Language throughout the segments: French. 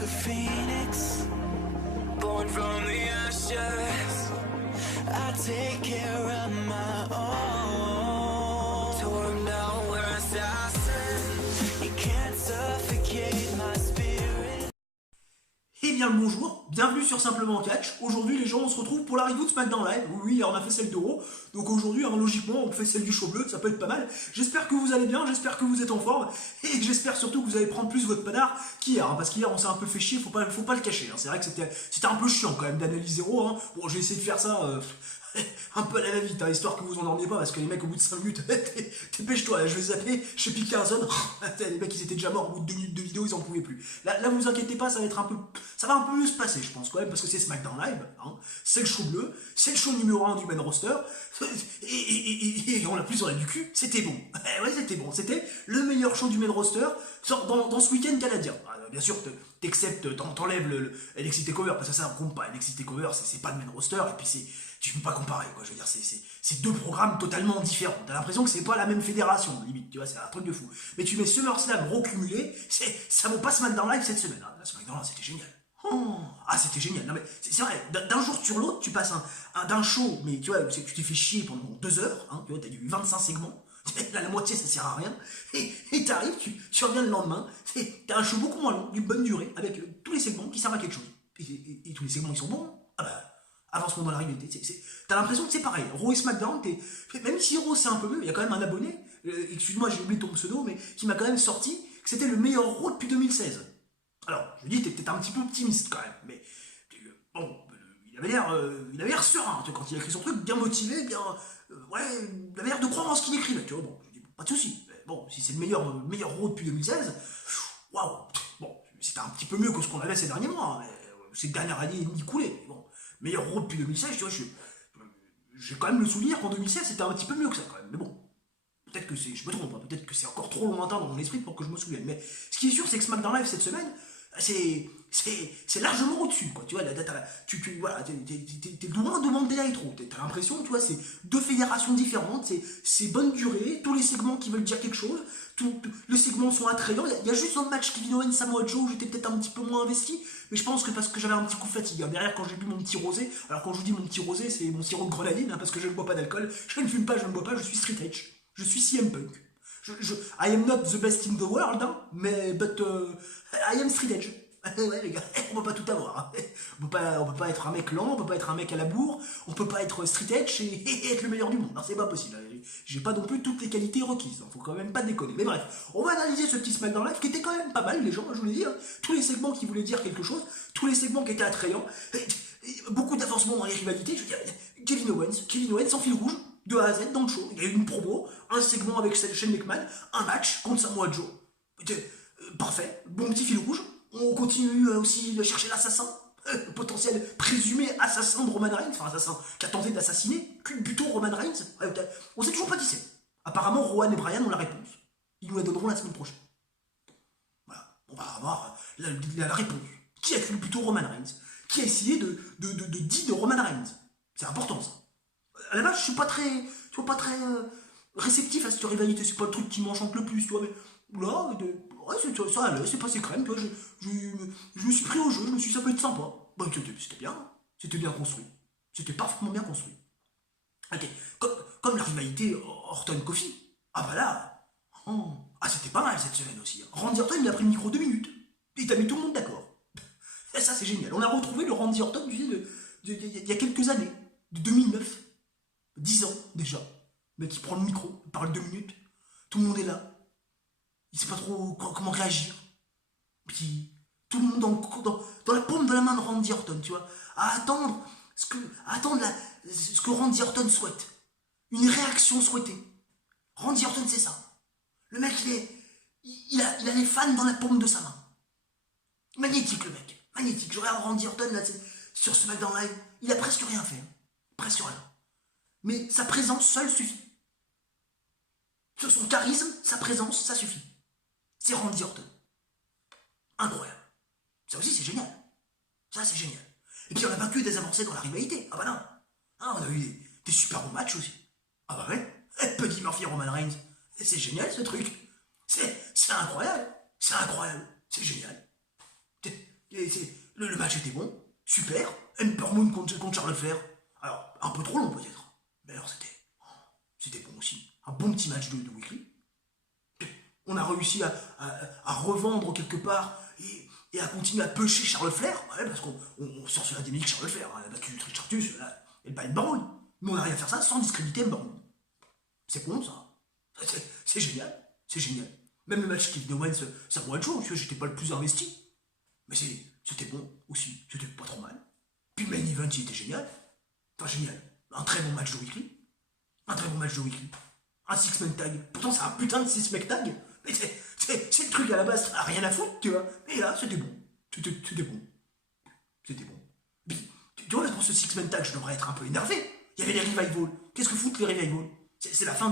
like a phoenix, born from the ashes. I take care of my own. Torn down, we're assassins. You can't suffocate my spirit. Eh bien le bonjour, bienvenue sur Simplement Catch. Aujourd'hui les gens, on se retrouve pour la review de SmackDown Live. Oui, on a fait celle d'Euro, donc aujourd'hui logiquement on fait celle du show bleu, ça peut être pas mal. J'espère que vous allez bien, j'espère que vous êtes en forme, et j'espère surtout que vous allez prendre plus votre panard qu'hier, parce qu'hier on s'est un peu fait chier, faut pas le cacher. C'est vrai que c'était un peu chiant quand même d'analyser Euro. Bon, j'ai essayé de faire ça un peu à la va-vite, histoire que vous endormiez pas, parce que les mecs au bout de 5 minutes, dépêche-toi, je vais zapper, je pique un zone, les mecs ils étaient déjà morts au bout de 2 minutes de vidéo, ils en pouvaient plus. Là vous inquiétez pas, ça va un peu mieux se passer, je pense quand même, parce que c'est SmackDown Live, c'est le show bleu, c'est le show numéro 1 du main roster, et on a du cul, c'était bon. Ouais, c'était bon, c'était le meilleur show du main roster dans ce week-end canadien. Bien sûr, t'enlèves le NXT TakeOver, parce que ça compte pas, NXT TakeOver, c'est pas le main roster, et puis tu peux pas comparer, quoi. Je veux dire, c'est deux programmes totalement différents. T'as l'impression que c'est pas la même fédération, limite, tu vois, c'est un truc de fou. Mais tu mets SummerSlam recumulé, ça vaut pas SmackDown Live cette semaine. La SmackDown Live, c'était génial. C'était génial. Non mais c'est vrai, d'un jour sur l'autre, tu passes d'un show, mais tu vois, tu t'es fait chier pendant 2 heures, tu vois, t'as eu 25 segments. Là, la moitié ça sert à rien, et t'arrives, tu reviens le lendemain, t'as un show beaucoup moins long, d'une bonne durée, avec tous les segments qui servent à quelque chose. Et tous les segments ils sont bons, avancement dans la rivalité. T'as l'impression que c'est pareil. Raw et SmackDown, même si Raw c'est un peu mieux, il y a quand même un abonné, excuse-moi j'ai oublié ton pseudo, mais qui m'a quand même sorti que c'était le meilleur Raw depuis 2016. Alors, je dis, t'es peut-être un petit peu optimiste quand même, mais bon, il avait l'air serein, tu vois, quand il a écrit son truc, bien motivé, bien. Ouais, il avait l'air de croire en ce qu'il écrivait, tu vois, bon, je dis, pas de soucis. Bon, si c'est le meilleur Raw depuis 2016, waouh, bon, c'était un petit peu mieux que ce qu'on avait ces derniers mois, mais ces dernières années et demie coulées, bon, meilleur Raw depuis 2016, tu vois, j'ai quand même le souvenir qu'en 2016 c'était un petit peu mieux que ça quand même, mais bon. Peut-être que je me trompe, peut-être que c'est encore trop lointain dans mon esprit pour que je me souvienne. Mais ce qui est sûr, c'est que SmackDown Live cette semaine, c'est largement au-dessus, quoi. Tu vois, voilà, t'es loin devant le délai trop. T'as l'impression, tu vois, c'est deux fédérations différentes, c'est bonne durée, tous les segments qui veulent dire quelque chose, les segments sont attrayants. Il y a juste dans le match Kevin Owens Samoa Joe où j'étais peut-être un petit peu moins investi, mais je pense que parce que j'avais un petit coup de fatigue. Derrière, quand j'ai bu mon petit rosé, alors quand je vous dis mon petit rosé, c'est mon sirop de grenadine, parce que je ne bois pas d'alcool, je ne fume pas, je ne bois pas, je suis straight edge. Je suis CM Punk. I am not the best in the world, but I am straight edge. Ouais, les gars, on peut pas tout avoir. On peut pas être un mec lent, on peut pas être un mec à la bourre, on peut pas être street edge et être le meilleur du monde. Non, c'est pas possible. J'ai pas non plus toutes les qualités requises. Faut quand même pas déconner. Mais bref, on va analyser ce petit SmackDown Live qui était quand même pas mal, les gens, je vous l'ai dit. Tous les segments qui voulaient dire quelque chose, tous les segments qui étaient attrayants, beaucoup d'avancement dans les rivalités. Je veux dire, Kevin Owens en fil rouge. De A à Z dans le show. Il y a eu une promo, un segment avec Shane McMahon, un match contre Samoa Joe. Parfait, bon petit fil rouge. On continue aussi de chercher l'assassin, le potentiel présumé assassin de Roman Reigns, enfin assassin qui a tenté d'assassiner, plutôt Roman Reigns. On sait toujours pas qui c'est. Apparemment, Rowan et Brian ont la réponse. Ils nous la donneront la semaine prochaine. Voilà, on va avoir la réponse. Qui a tué plutôt Roman Reigns? Qui a essayé de dire de Roman Reigns? C'est important ça. À la base, je suis pas très, réceptif à cette rivalité. C'est pas le truc qui m'enchante le plus, tu vois. Mais là, ouais, ça allait, c'est passé crème, tu vois. Je me suis pris au jeu, je me suis dit, ça peut être sympa. Bah, c'était bien construit. C'était parfaitement bien construit. Ok, comme la rivalité Orton-Kofi. Ah bah là, c'était pas mal cette semaine aussi. Randy Orton, il a pris le micro 2 minutes. Et t'as mis tout le monde d'accord. Et ça, c'est génial. On a retrouvé le Randy Orton, tu sais, il y a quelques années, de 2009. 10 ans déjà. Le mec qui prend le micro, il parle 2 minutes, tout le monde est là. Il sait pas trop comment réagir. Puis tout le monde dans la paume de la main de Randy Orton, tu vois, à attendre ce que Randy Orton souhaite. Une réaction souhaitée. Randy Orton, c'est ça. Le mec, il a les fans dans la paume de sa main. Magnétique, le mec. Magnétique. Je regarde Randy Orton là, sur ce SmackDown Live. Il a presque rien fait. Presque rien. Mais sa présence seule suffit. Sur son charisme, sa présence, ça suffit. C'est Randy Orton. Incroyable. Ça aussi, c'est génial. Ça, c'est génial. Et puis, on a vaincu des avancées dans la rivalité. Ah bah non. On a eu des super beaux matchs aussi. Ah bah ouais. Buddy Murphy et Roman Reigns. C'est génial, ce truc. C'est incroyable. C'est incroyable. C'est génial. Le match était bon, super. Ember Moon contre Charles Flair. Alors, un peu trop long peut-être. Mais alors c'était bon aussi. Un bon petit match de Weekly. On a réussi à revendre quelque part et à continuer à pêcher Charles Flair. Ouais, parce qu'on sort sur la démonique Charles Flair. Elle a battu Richard Tuss et pas Ember Moon. Mais on arrive à faire ça sans discréditer Ember Moon. C'est bon ça. C'est génial. C'est génial. Même le match Kevin Owens, ça pourrait être chaud, tu vois, j'étais pas le plus investi. Mais c'était bon aussi, c'était pas trop mal. Puis le main event, il était génial. Enfin, génial. Un très bon match de Weekly. Un très bon match de Weekly. Un six-man tag. Pourtant, c'est un putain de six-man tag. Mais c'est le truc à la base, ça n'a rien à foutre, tu vois. Mais là, c'était bon. C'était bon. C'était bon. Puis, tu vois, pour ce six-man tag, je devrais être un peu énervé. Il y avait les revivals. Qu'est-ce que foutent les revivals? C'est la fin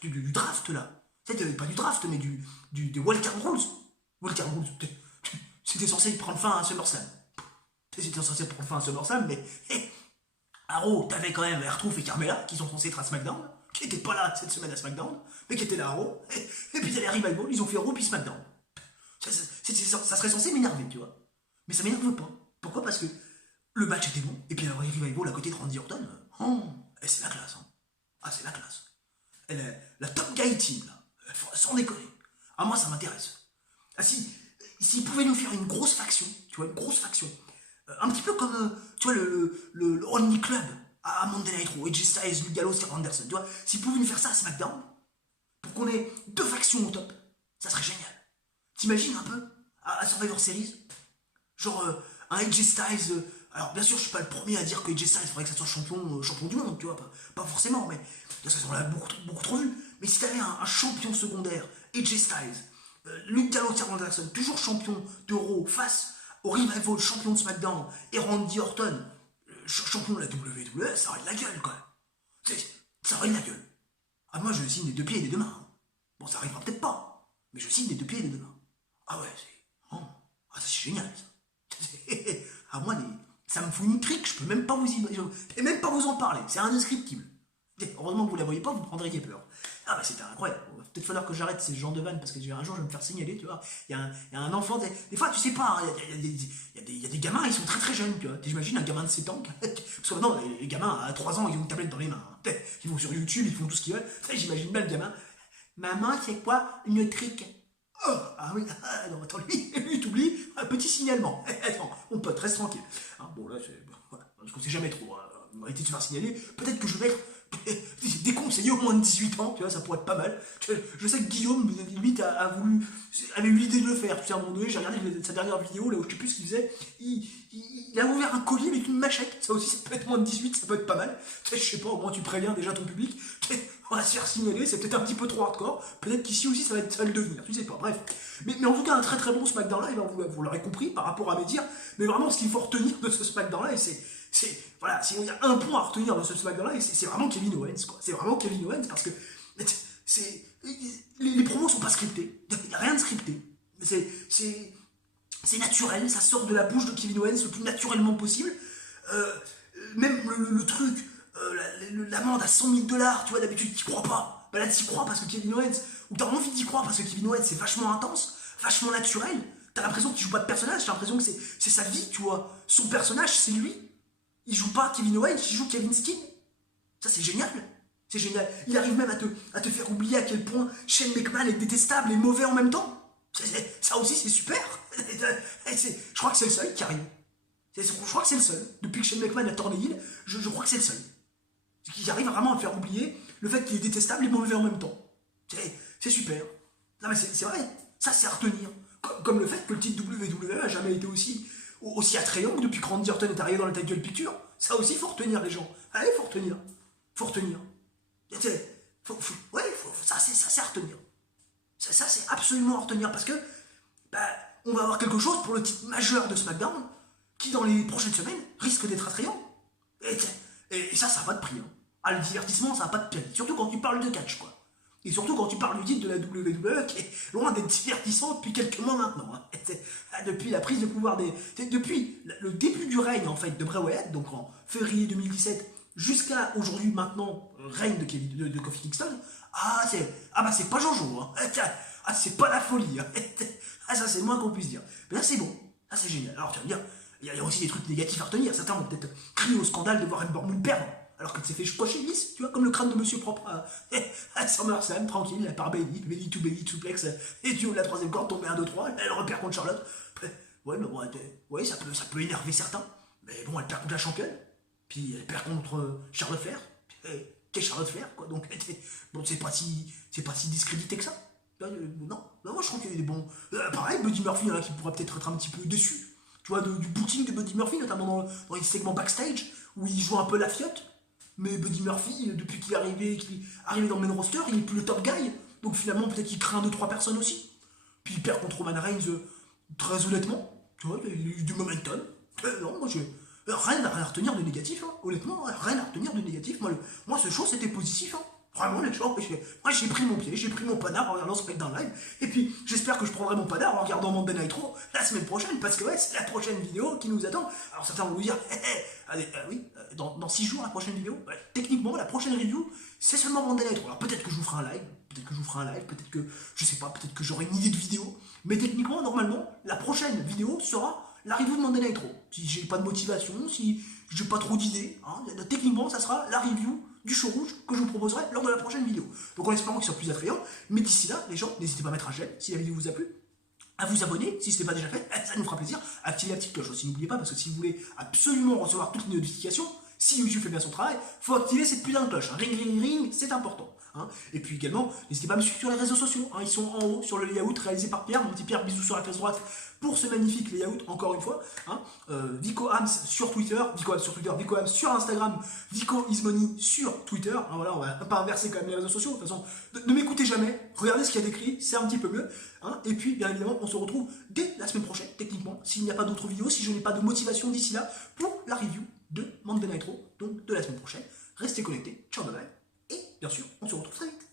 du draft, là. Pas du draft, mais des Wildcard Rules. Wildcard Rules, c'était censé prendre fin à SummerSlam. C'était censé prendre fin à SummerSlam, mais Arrow, t'avais quand même R-Truth et Carmella, qui sont censés être à SmackDown, qui n'étaient pas là cette semaine à SmackDown, mais qui étaient là à Raw. Et puis t'as les Revival, ils ont fait Raw puis SmackDown. Ça serait censé m'énerver, tu vois. Mais ça m'énerve pas. Pourquoi? Parce que le match était bon, et puis alors les Revival à côté de Randy Orton, c'est la classe. Hein. Ah, c'est la classe. La Top Guy Team, là. Sans déconner. Ah, moi, ça m'intéresse. Ah, s'ils pouvaient nous faire une grosse faction, tu vois, une grosse faction, un petit peu comme, tu vois, le Only Club à Monday Night Raw, AJ Styles, Luke Gallows, Karl Anderson, tu vois, s'ils pouvaient nous faire ça à SmackDown, pour qu'on ait deux factions au top, ça serait génial. T'imagines un peu, à Survivor Series, genre, un AJ Styles, alors bien sûr, je suis pas le premier à dire que AJ Styles, il faudrait que ça soit champion du monde, tu vois, pas forcément, mais de toute façon, on l'a beaucoup trop vu. Mais si t'avais un champion secondaire, AJ Styles, Luke Gallows, Karl Anderson, toujours champion de Raw, face au Revival, champion de SmackDown, et Randy Orton, champion de la WWE, ça aurait de la gueule, quoi. Ça aurait de la gueule. Ah, moi, je signe des deux pieds et des deux mains. Hein. Bon, ça arrivera peut-être pas, mais je signe des deux pieds et des deux mains. Ah ouais, c'est génial, ça. Ah, moi, ça me fout une trique, je peux même pas vous en parler, c'est indescriptible. Heureusement que vous la voyez pas, vous prendriez peur. Ah bah c'était incroyable. Il va peut-être falloir que j'arrête ces genres de vannes parce que un jour je vais me faire signaler, tu vois. Il y a un enfant, des fois tu sais pas, il y a des gamins, ils sont très très jeunes, tu vois. T'imagines un gamin de 7 ans, parce que maintenant les gamins à 3 ans ils ont une tablette dans les mains. Hein. Ils vont sur YouTube, ils font tout ce qu'ils veulent. J'imagine bien le gamin. Maman, c'est quoi une trique? Oh, ah oui, non, attends, lui t'oublies, un petit signalement. Attends, mon pote, reste tranquille. Hein, bon là, voilà, parce qu'on sait jamais trop. Hein. On va essayer de se faire signaler. Peut-être que je vais être déconseillé au moins de 18 ans, tu vois, ça pourrait être pas mal. Je sais que Guillaume, limite, avait eu l'idée de le faire. Tu sais, à un moment donné, j'ai regardé sa dernière vidéo, là où je sais plus ce qu'il faisait. Il a ouvert un collier avec une machette. Ça aussi, ça peut être moins de 18, ça peut être pas mal. Tu sais, je sais pas, au moins tu préviens déjà ton public. On va se faire signaler, c'est peut-être un petit peu trop hardcore. Peut-être qu'ici aussi, ça va le devenir. Tu sais pas, bref. Mais en tout cas, un très très bon SmackDown Live, hein, vous l'aurez compris par rapport à mes dires. Mais vraiment, ce qu'il faut retenir de ce SmackDown Live, voilà, si on y a un point à retenir de ce SmackDown Live, c'est vraiment Kevin Owens, quoi. C'est vraiment Kevin Owens parce que les promos sont pas scriptés. Il n'y a rien de scripté. C'est naturel, ça sort de la bouche de Kevin Owens le plus naturellement possible. Même le truc, l'amende à $100 000, tu vois, d'habitude t'y crois pas. Bah là t'y crois parce que Kevin Owens, ou t'as envie d'y croire parce que Kevin Owens c'est vachement intense, vachement naturel. T'as l'impression qu'il joue pas de personnage, t'as l'impression que c'est sa vie, tu vois. Son personnage, c'est lui. Il joue pas Kevin Owens, il joue Kevin Steen. Ça, c'est génial. C'est génial. Il arrive même à te faire oublier à quel point Shane McMahon est détestable et mauvais en même temps. Ça aussi, c'est super. Je crois que c'est le seul qui arrive. Je crois que c'est le seul. Depuis que Shane McMahon a tourné heel, je crois que c'est le seul. Qui arrive vraiment à faire oublier le fait qu'il est détestable et mauvais en même temps. C'est super. Non, mais c'est vrai. Ça, c'est à retenir. Comme le fait que le titre WWE a jamais été aussi attrayant que depuis que Randy Orton est arrivé dans la title picture. Ça aussi, faut retenir les gens. Allez, faut retenir. Faut retenir. Ça, c'est à retenir. Ça, c'est absolument à retenir parce que on va avoir quelque chose pour le titre majeur de SmackDown qui, dans les prochaines semaines, risque d'être attrayant. Et ça n'a pas de prix. Hein. Ah, le divertissement, ça n'a pas de prix. Surtout quand tu parles de catch, quoi. Et surtout quand tu parles du titre de la WWE qui est loin d'être divertissant depuis quelques mois maintenant. Hein. Depuis la prise de pouvoir depuis le début du règne en fait de Bray Wyatt, donc en février 2017, jusqu'à aujourd'hui maintenant, règne de Kofi Kingston, c'est pas Jojo. Hein. C'est pas la folie. Hein. Ça c'est le moins qu'on puisse dire. Mais là c'est bon. Ça c'est génial. Alors tu vas me dire, il y a aussi des trucs négatifs à retenir. Certains vont peut-être crier au scandale de voir Ember Moon perdre, alors que c'est fait cocher lisse, tu vois, comme le crâne de Monsieur Propre à SummerSlam, tranquille, la part belly to belly, suplex, et du haut de la troisième corde, tomber 1, 2, 3, elle repère contre Charlotte. Ouais, mais bon, ouais, ça peut énerver certains, mais bon, elle perd contre la championne, puis elle perd contre Charlotte Flair, qu'est Charlotte Flair, quoi, donc bon, c'est pas si discrédité que ça. Non, moi je trouve qu'il y a des bons. Pareil, Buddy Murphy, il y en a qui pourraient peut-être être un petit peu déçus, tu vois, du booking de Buddy Murphy, notamment dans les segments backstage, où il joue un peu la fiotte. Mais Buddy Murphy, depuis qu'il est arrivé dans le main roster, il n'est plus le top guy. Donc finalement, peut-être qu'il craint 2-3 personnes aussi. Puis il perd contre Roman Reigns, très honnêtement. Tu vois, il a eu du momentum. Non, moi, rien à retenir de négatif. Hein. Honnêtement, rien à retenir de négatif. Moi ce show, c'était positif. Hein. Vraiment, les gens, moi j'ai pris mon pied, j'ai pris mon panard en regardant SmackDown Live. Et puis, j'espère que je prendrai mon panard en regardant Monday Night Raw la semaine prochaine. Parce que ouais, c'est la prochaine vidéo qui nous attend. Alors certains vont vous dire, allez, oui, dans 6 jours, la prochaine vidéo. Ouais, techniquement, la prochaine review, c'est seulement Monday Night Raw. Alors peut-être que je vous ferai un live, peut-être que, je sais pas, peut-être que j'aurai une idée de vidéo. Mais techniquement, normalement, la prochaine vidéo sera la review de Monday Night Raw. Si j'ai pas de motivation, si j'ai pas trop d'idées, hein, techniquement, ça sera la review du show rouge que je vous proposerai lors de la prochaine vidéo. Donc en espérant qu'il soit plus attrayant, mais d'ici là, les gens, n'hésitez pas à mettre un j'aime si la vidéo vous a plu, à vous abonner si ce n'est pas déjà fait, ça nous fera plaisir, activez la petite cloche aussi, n'oubliez pas, parce que si vous voulez absolument recevoir toutes les notifications, si YouTube fait bien son travail, il faut activer cette putain de cloche. Ring, ring, ring, c'est important. Hein. Et puis également, n'hésitez pas à me suivre sur les réseaux sociaux. Hein. Ils sont en haut sur le layout réalisé par Pierre. Mon petit Pierre, bisous sur la face droite pour ce magnifique layout, encore une fois. Hein. Vico Hams sur Twitter, Vico Hams sur Instagram, Vico Ismoney sur Twitter. Hein, voilà, on va pas inverser quand même les réseaux sociaux. De toute façon, ne m'écoutez jamais. Regardez ce qu'il y a d'écrit, c'est un petit peu mieux. Hein. Et puis, bien évidemment, on se retrouve dès la semaine prochaine, techniquement, s'il n'y a pas d'autres vidéos, si je n'ai pas de motivation d'ici là, pour la review de Monday Night Raw, donc de la semaine prochaine. Restez connectés, ciao bye bye, et bien sûr, on se retrouve très vite.